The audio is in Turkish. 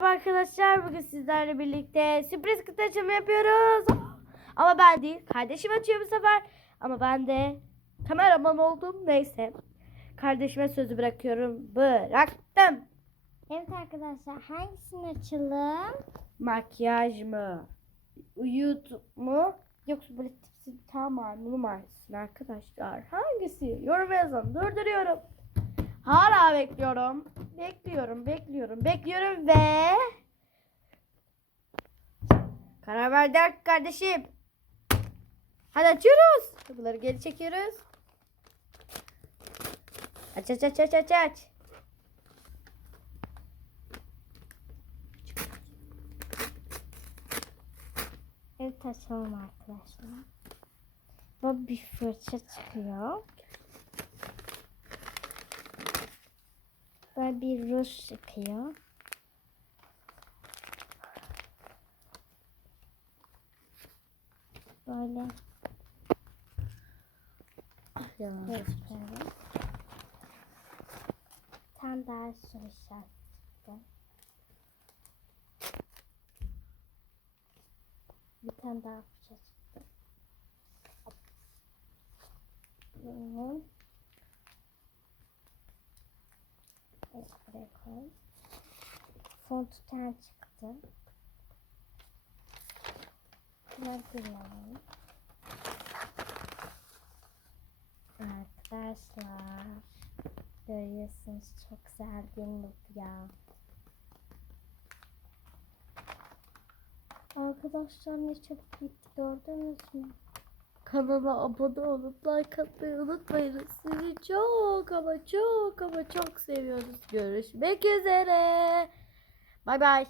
Merhaba arkadaşlar bugün sizlerle birlikte sürpriz kutu açımı yapıyoruz. Ama ben değil kardeşim açıyor bu sefer. Ama ben de kameraman oldum neyse. Kardeşime sözü bırakıyorum. Bıraktım. Evet arkadaşlar hangisini açalım? Makyaj mı? Uyut mu? Yoksa böyle tipsi tamam bunu mu açsın arkadaşlar? Hangisi? Yorum yazın. Durduruyorum. Hala bekliyorum. Bekliyorum, bekliyorum, bekliyorum ve karar verdik kardeşim. Hadi açıyoruz. Bunları geri çekiyoruz. Aç aç aç aç aç aç. Evet açalım arkadaşlar. Böyle bir fırça çıkıyor. Böyle bir ruj çıkıyor. Böyle gösterelim. Bir tane daha işareti çıktı. Bir tane daha fırça çıktı. Bunu Evet, buraya çıktı. Bunları kullanalım. Arkadaşlar görüyorsunuz çok güzel bu ya? Arkadaşlar ne çok gitti gördünüz mü? Kanala abone olup like atmayı unutmayın. Sizi çok ama çok ama çok seviyoruz. Görüşmek üzere. Bay bay.